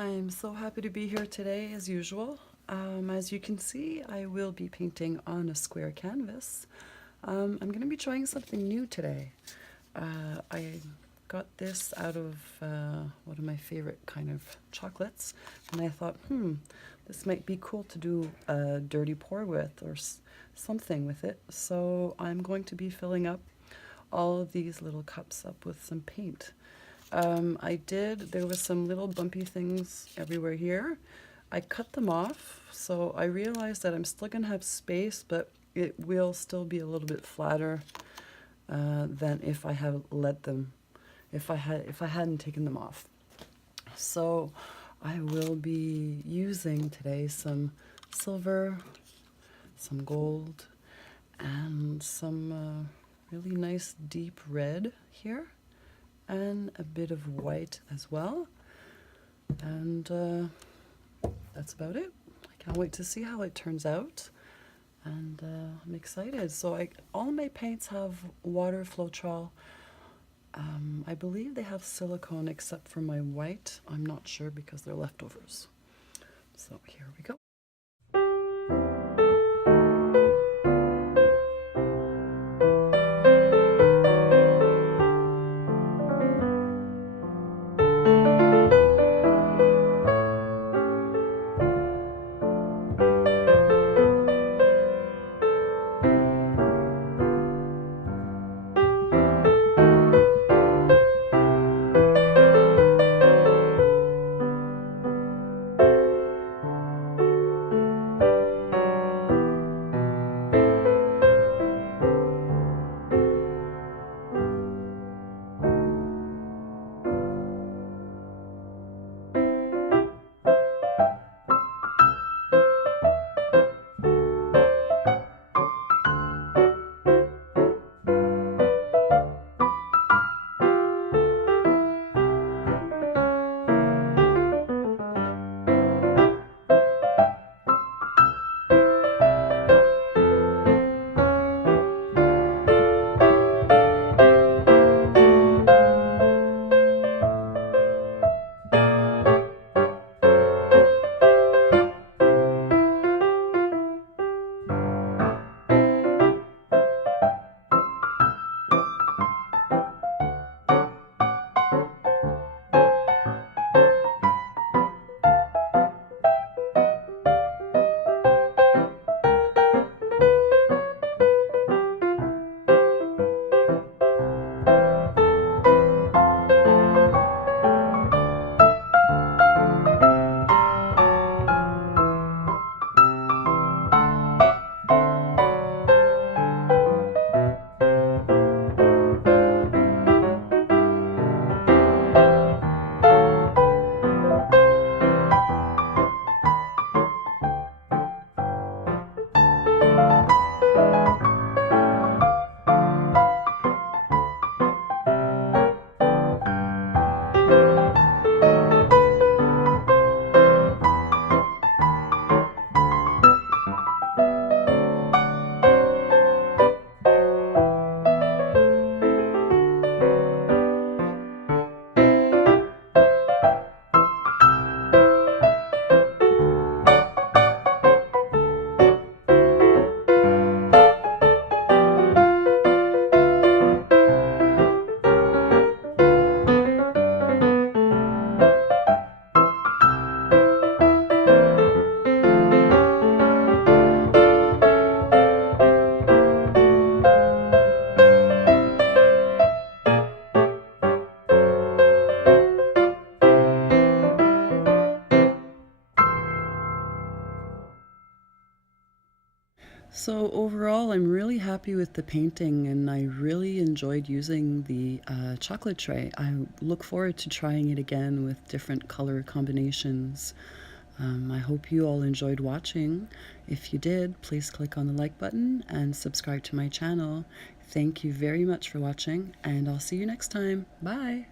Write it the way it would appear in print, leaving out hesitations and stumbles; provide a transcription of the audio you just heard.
I'm so happy to be here today as usual. As you can see, I will be painting on a square canvas. I'm going to be trying something new today. I got this out of one of my favorite kind of chocolates, and I thought, this might be cool to do a dirty pour with or something with it. So I'm going to be filling up all of these little cups up with some paint. There was some little bumpy things everywhere here. I cut them off, so I realized that I'm still going to have space, but it will still be a little bit flatter than if I had let them, if I hadn't taken them off. So I will be using today some silver, some gold, and some really nice deep red here, and a bit of white as well. And that's about it. I can't wait to see how it turns out, and I'm excited. So all my paints have water Floetrol. I believe they have silicone except for my white. I'm not sure because they're leftovers. So here we go. So overall, I'm really happy with the painting, and I really enjoyed using the chocolate tray. I look forward to trying it again with different color combinations. I hope you all enjoyed watching. If you did, please click on the like button and subscribe to my channel. Thank you very much for watching, and I'll see you next time. Bye!